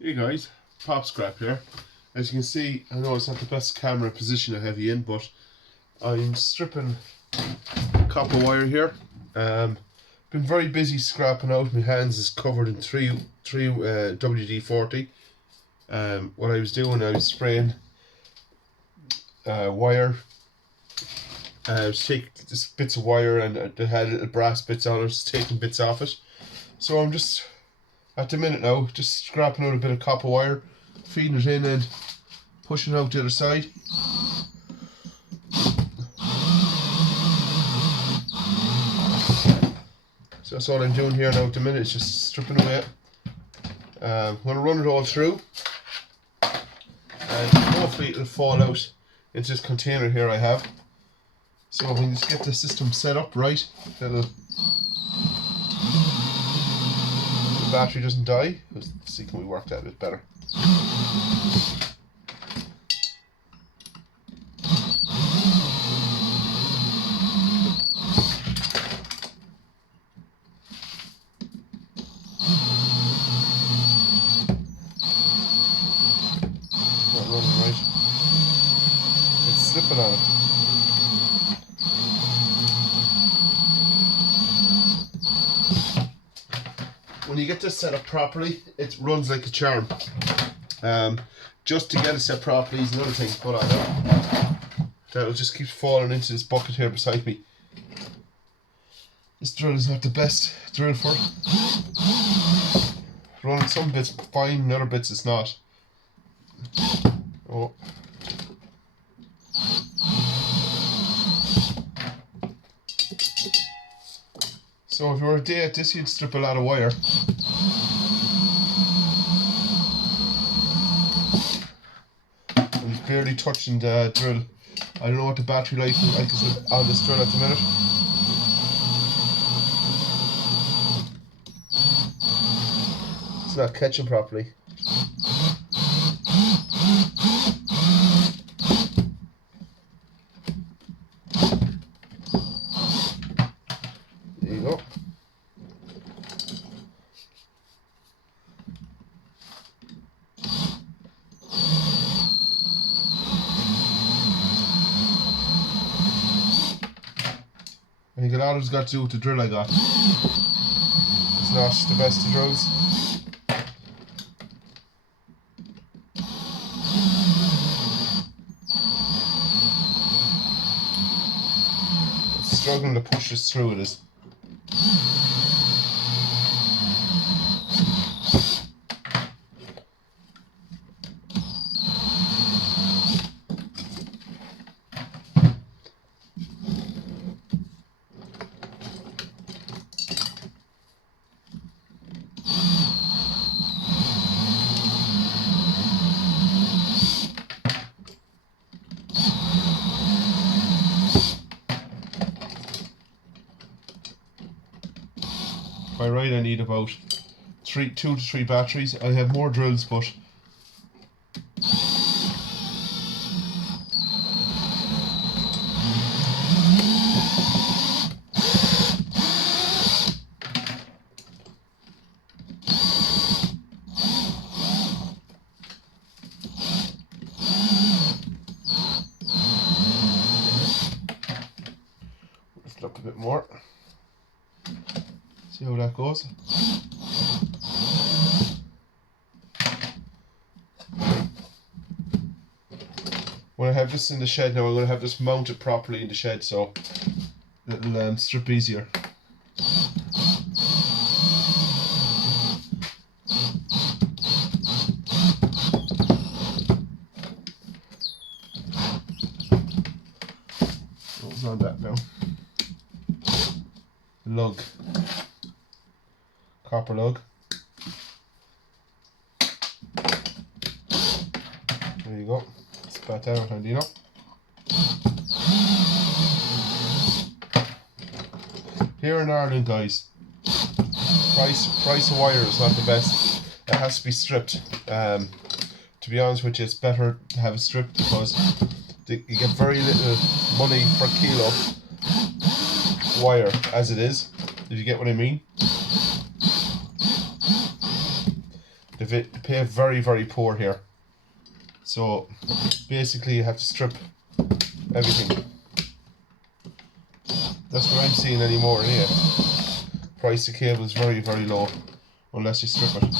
Hey guys, Pop Scrap here. As you can see, I know it's not the best camera position I have you in, but I'm stripping copper wire here. Been very busy scrapping out. My hands is covered in three WD-40. What I was doing, I was spraying wire. I was taking just bits of wire and they had little brass bits on it, just taking bits off it. So I'm just at the minute now, just scrapping out a bit of copper wire, feeding it in and pushing out the other side. So that's all I'm doing here now at the minute, is just stripping away. I'm going to run it all through and hopefully it'll fall out into this container here I have. So we just get the system set up right, the battery doesn't die. Let's see, can we work that a bit better? Not running right. It's slipping on it. When you get this set up properly, it runs like a charm. Just to get it set properly is another thing to put on there. That'll just keep falling into this bucket here beside me. This drill is not the best drill for it. Running some bits fine, in other bits it's not. Oh. So if you were a day at this, you'd strip a lot of wire. And it's barely touching the drill. I don't know what the battery life is like on this drill at the minute. It's not catching properly. There you go. I think a lot of it's got to do with the drill I got. It's not the best of drills. It's struggling to push us through it is. By right, I need about 2 to 3 batteries. I have more drills, but lift up a bit more. See how that goes. When I have this in the shed now, I'm going to have this mounted properly in the shed so it'll strip easier. What was on that now? Lug. Copper lug. There you go. Spat that out, Andino. Here in Ireland, guys, price of wire is not the best. It has to be stripped. To be honest with you, it's better to have it stripped because you get very little money per kilo wire as it is, if you get what I mean. The pay very, very poor here. So basically you have to strip everything. That's what I'm seeing anymore here. Price of cable is very, very low unless you strip it.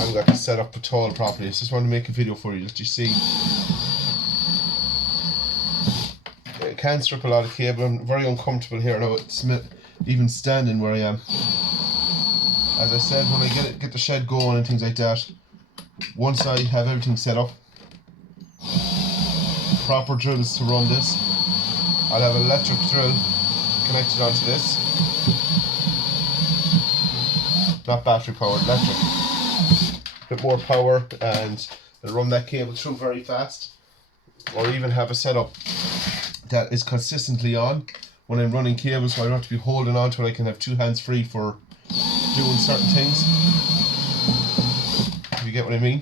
I've got to set up at all properly. I just want to make a video for you that you see. I can strip a lot of cable. I'm very uncomfortable here now. It's even standing where I am. As I said, when I get the shed going and things like that, once I have everything set up, proper drills to run this, I'll have an electric drill connected onto this. Not battery powered, electric. A bit more power, and it'll run that cable through very fast. Or even have a setup that is consistently on when I'm running cables, so I don't have to be holding on to it. I can have two hands free for doing certain things. If you get what I mean.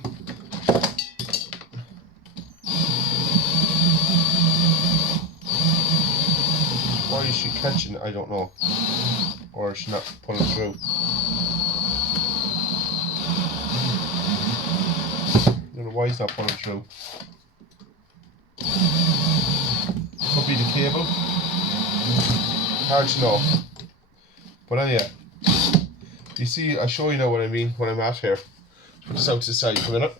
Why is she catching it? I don't know. Or is she not pulling through? I don't know why it's not pulling through. Could be the cable. Hard to know. But anyway, you see, I'll show you now what I mean when I'm at here. Put this out to the side for a minute.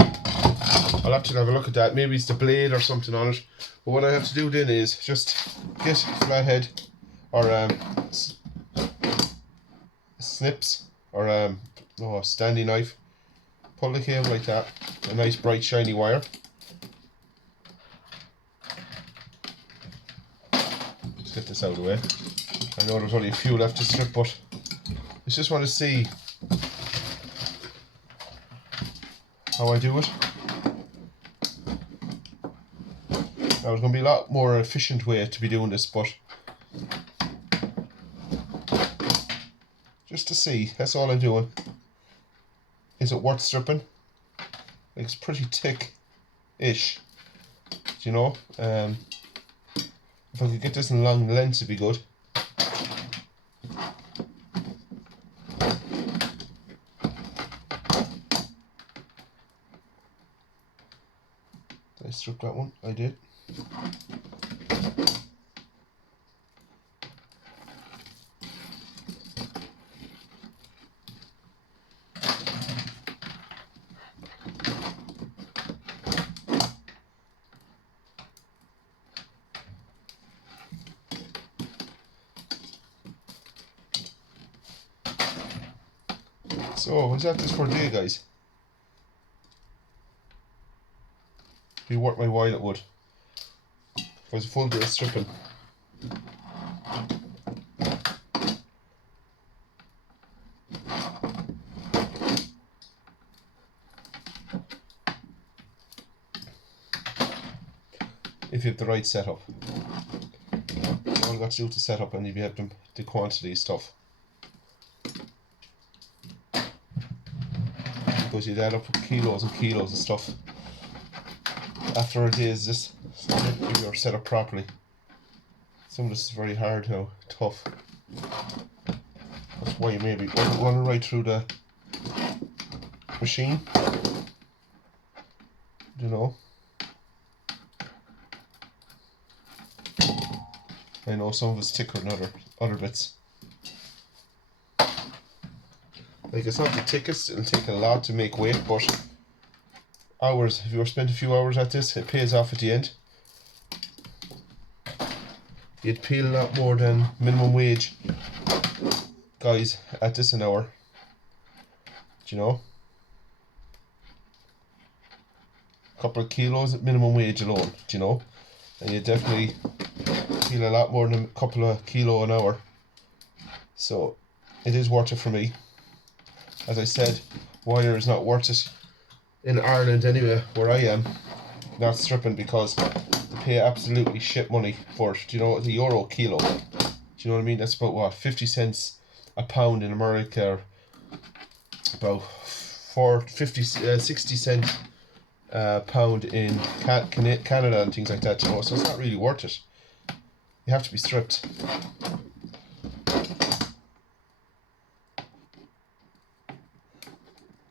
I'll have to have a look at that. Maybe it's the blade or something on it. But what I have to do then is just get flathead or snips or standy knife. Pull the cable like that. A nice bright shiny wire. Let's get this out of the way. I know there's only a few left to strip, but I just want to see how I do it. Now there's going to be a lot more efficient way to be doing this, but just to see, that's all I'm doing. Is it worth stripping? It's pretty thick-ish, you know. If I could get this in long lengths, it'd be good. Did I strip that one? I did. So, what's that this for a day, guys? Be worth my while, it would. If I was a full day of stripping. If you have the right setup. All you got to do to set up, and you have the quantity of stuff. Because you'd add up kilos and kilos of stuff. After a day is this, if you're set up properly. Some of this is very hard now, tough. That's why you maybe run right through the machine. You know. I know some of it's thicker than other bits. Like, it's not the thickest, it'll take a lot to make weight, but hours, if you spend a few hours at this, it pays off at the end. You'd pay a lot more than minimum wage guys at this an hour. Do you know? A couple of kilos at minimum wage alone, do you know? And you definitely feel a lot more than a couple of kilo an hour. So it is worth it for me. As I said, wire is not worth it in Ireland anyway, where I am, not stripping, because they pay absolutely shit money for it. Do you know, the euro kilo. Do you know what I mean? That's about what, 50 cents a pound in America, or about 60 cents pound in Canada and things like that, you know, so it's not really worth it. You have to be stripped.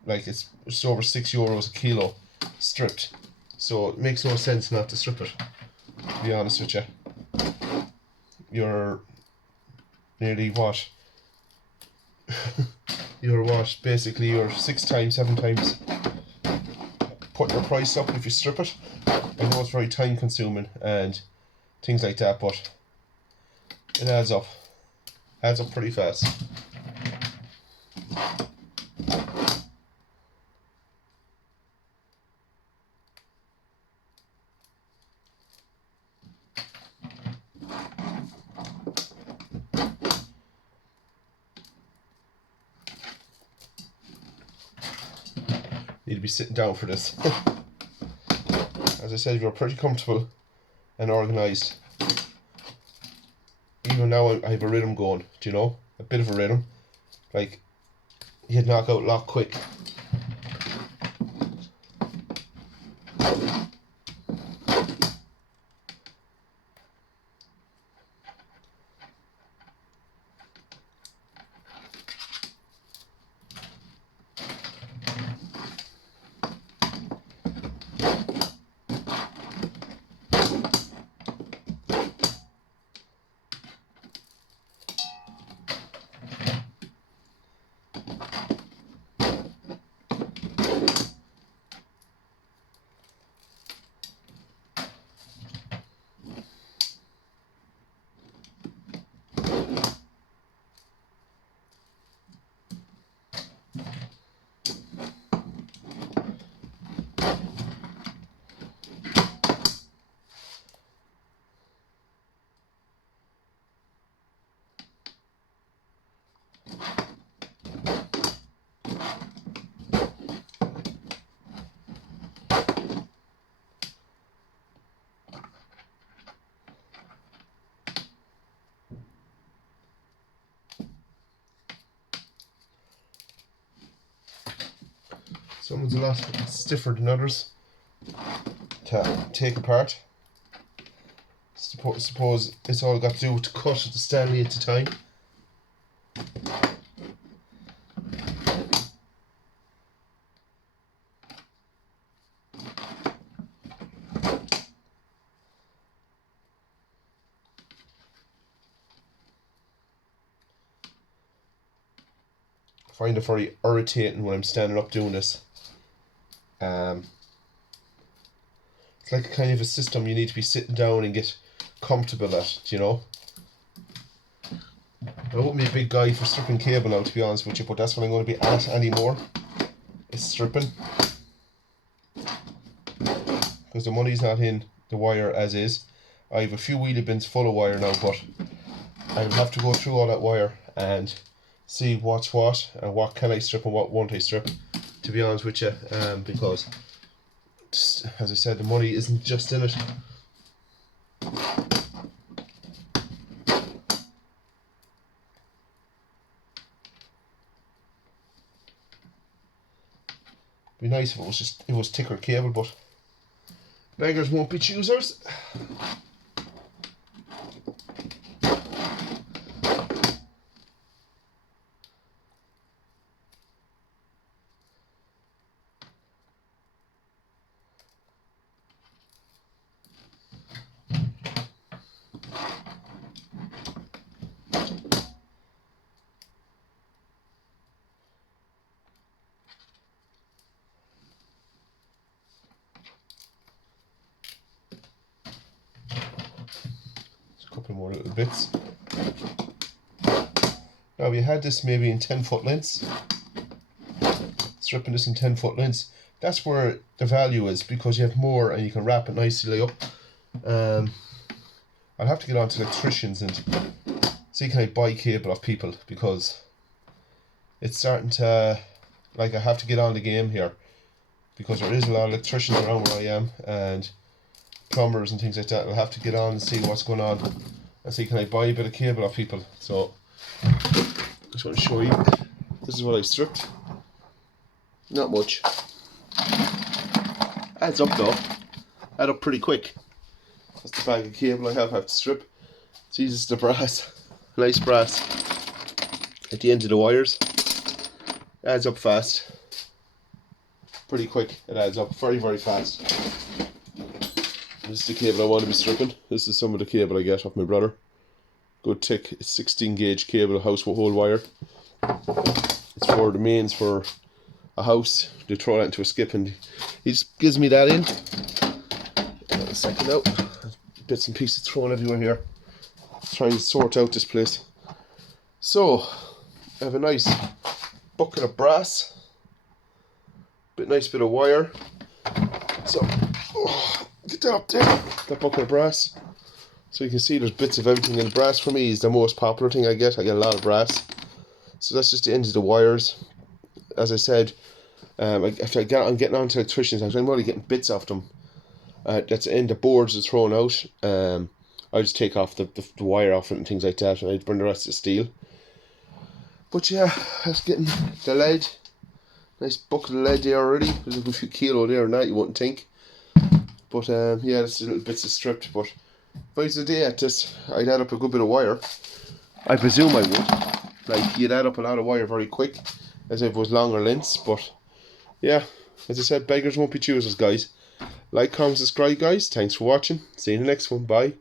Like it's over €6 a kilo stripped, so it makes no sense not to strip it, to be honest with you. You're nearly what? Basically you're 6 times, 7 times putting your price up if you strip it. I know it's very time consuming and things like that, but it adds up pretty fast. Need to be sitting down for this. As I said, if you're pretty comfortable and organised, even now I have a rhythm going, do you know? A bit of a rhythm. Like, you'd knock out lock quick. Some one's a lot stiffer than others to take apart. Suppose it's all got to do with the cut of the Stanley at the time. I find it very irritating when I'm standing up doing this. It's like a kind of a system you need to be sitting down and get comfortable at, you know. I wouldn't be a big guy for stripping cable now, to be honest with you, but that's what I'm going to be at anymore. It's stripping. Because the money's not in the wire as is. I have a few wheelie bins full of wire now, but I'll have to go through all that wire and see what's what and what can I strip and what won't I strip, to be honest with you, because as I said, the money isn't just in it. Be nice if it was thicker cable, but beggars won't be choosers. Couple more little bits. Now we had this maybe in 10-foot lengths. Stripping this in 10-foot lengths. That's where the value is, because you have more and you can wrap it nicely up. I'll have to get on to electricians and see can I buy cable off people, because it's starting to, like, I have to get on the game here, because there is a lot of electricians around where I am and plumbers and things like that. I'll have to get on and see what's going on I say, can I buy a bit of cable off people? So I just want to show you. This is what I've stripped. Not much. Adds up though. Add up pretty quick. That's the bag of cable I have to strip. Jesus, the brass. Nice brass. At the end of the wires. Adds up fast. Pretty quick. It adds up very, very fast. This is the cable I want to be stripping. This is some of the cable I get off my brother. Good thick 16 gauge cable, household wire. It's for the mains for a house. They throw that into a skip and he just gives me that in. A second out. Bits and pieces thrown everywhere here. Trying to sort out this place. So, I have a nice bucket of brass. Nice bit of wire. So, get that up there. That bucket of brass. So you can see there's bits of everything, and brass for me is the most popular thing I get. I get a lot of brass. So that's just the ends of the wires. As I said, after I'm getting onto electricians, I'm only getting bits off them. That's the end, the boards are thrown out. I just take off the wire off it and things like that, and I burn the rest of the steel. But yeah, that's getting the lead. Nice bucket of lead there already. There's a few kilo there and that, you wouldn't think. But yeah, there's little bits of stripped. But if I was a day at this, I'd add up a good bit of wire. I presume I would. Like, you'd add up a lot of wire very quick, as if it was longer lengths. But yeah, as I said, beggars won't be choosers, guys. Like, comment, subscribe, guys. Thanks for watching. See you in the next one. Bye.